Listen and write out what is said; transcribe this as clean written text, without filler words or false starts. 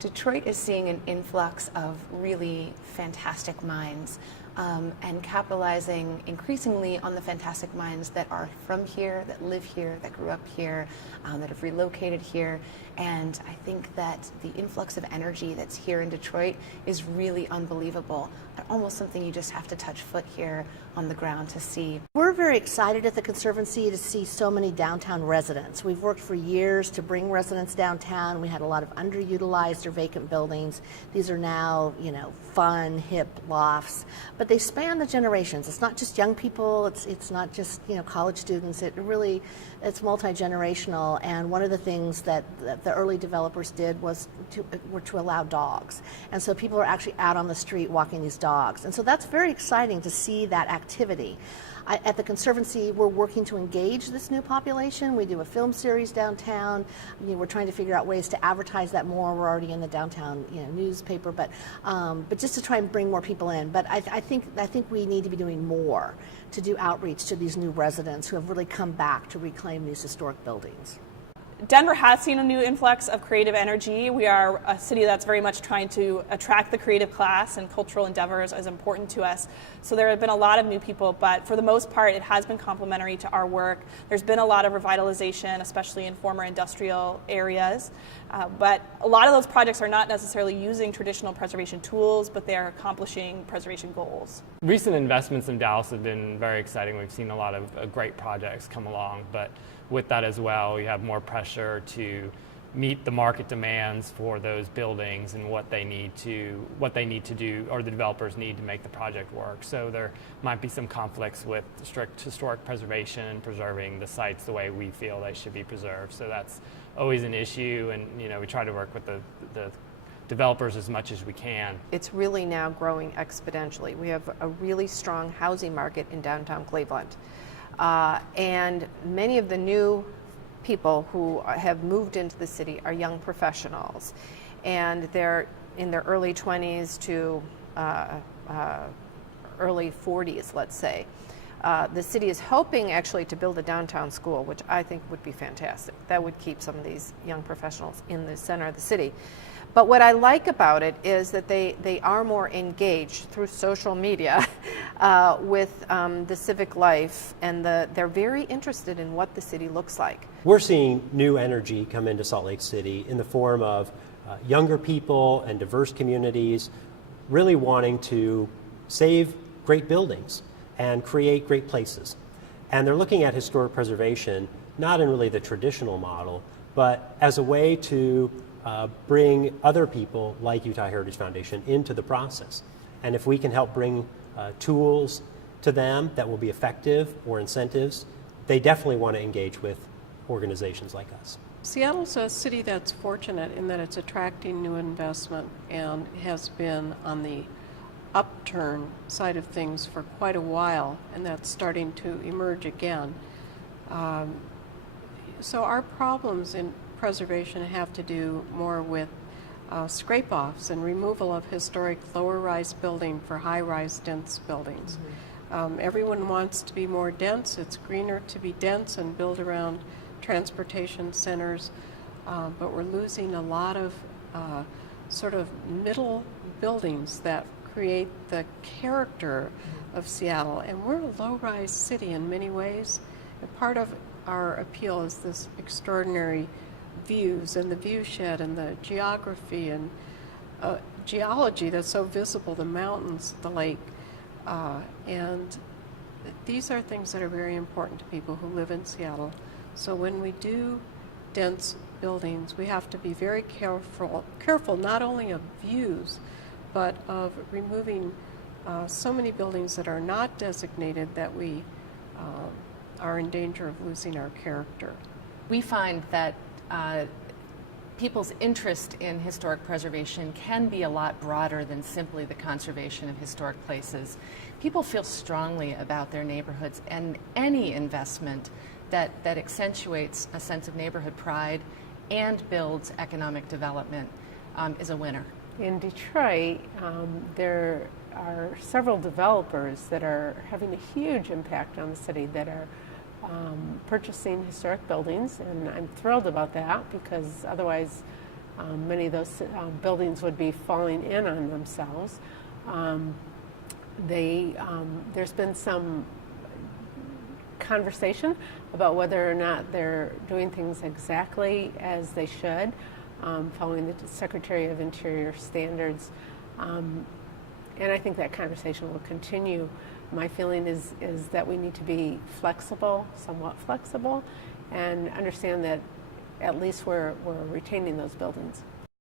Detroit is seeing an influx of really fantastic minds and capitalizing increasingly on the fantastic minds that are from here, that live here, that grew up here, that have relocated here. And I think that the influx of energy that's here in Detroit is really unbelievable. Almost something you just have to touch foot here on the ground to see. We're very excited at the Conservancy to see so many downtown residents. We've worked for years to bring residents downtown. We had a lot of underutilized or vacant buildings. These are now, fun, hip lofts, but they span the generations. It's not just young people. It's not just college students. It's multi-generational. And one of the things that the early developers did was to allow dogs, and so people are actually out on the street walking these dogs, and so that's very exciting to see that activity. At the Conservancy, we're working to engage this new population. We do a film series downtown. We're trying to figure out ways to advertise that more. We're already in the downtown newspaper, but just to try and bring more people in. But I think we need to be doing more to do outreach to these new residents who have really come back to reclaim these historic buildings. Denver has seen a new influx of creative energy. We are a city that's very much trying to attract the creative class, and cultural endeavors is important to us. So there have been a lot of new people, but for the most part, it has been complementary to our work. There's been a lot of revitalization, especially in former industrial areas. But a lot of those projects are not necessarily using traditional preservation tools, but they are accomplishing preservation goals. Recent investments in Dallas have been very exciting. We've seen a lot of great projects come along, but with that as well, we have more pressure to meet the market demands for those buildings and what they need to do, or the developers need to make the project work. So there might be some conflicts with strict historic preservation, preserving the sites the way we feel they should be preserved. So that's always an issue, and we try to work with the developers as much as we can. It's really now growing exponentially. We have a really strong housing market in downtown Cleveland. And many of the new people who have moved into the city are young professionals, and they're in their early 20s to early 40s, let's say. The city is hoping actually to build a downtown school, which I think would be fantastic. That would keep some of these young professionals in the center of the city. But what I like about it is that they are more engaged through social media with the civic life, and they're very interested in what the city looks like. We're seeing new energy come into Salt Lake City in the form of younger people and diverse communities really wanting to save great buildings and create great places. And they're looking at historic preservation not in really the traditional model, but as a way to bring other people like Utah Heritage Foundation into the process. And if we can help bring tools to them that will be effective, or incentives, they definitely want to engage with organizations like us. Seattle's a city that's fortunate in that it's attracting new investment and has been on the upturn side of things for quite a while, and that's starting to emerge again. So our problems in preservation have to do more with scrape-offs and removal of historic lower-rise building for high-rise dense buildings. Everyone wants to be more dense. It's greener to be dense and build around transportation centers, but we're losing a lot of sort of middle buildings that create the character of Seattle. And we're a low-rise city in many ways. And part of our appeal is this extraordinary views and the view shed and the geography and geology that's so visible, the mountains, the lake. And these are things that are very important to people who live in Seattle. So when we do dense buildings, we have to be very careful not only of views, but of removing so many buildings that are not designated that we are in danger of losing our character. We find that people's interest in historic preservation can be a lot broader than simply the conservation of historic places. People feel strongly about their neighborhoods, and any investment that accentuates a sense of neighborhood pride and builds economic development is a winner. In Detroit, there are several developers that are having a huge impact on the city that are purchasing historic buildings, and I'm thrilled about that, because otherwise Many of those buildings would be falling in on themselves. There's been some conversation about whether or not they're doing things exactly as they should, following the Secretary of Interior standards. And I think that conversation will continue. My feeling is that we need to be flexible, somewhat flexible, and understand that at least we're retaining those buildings.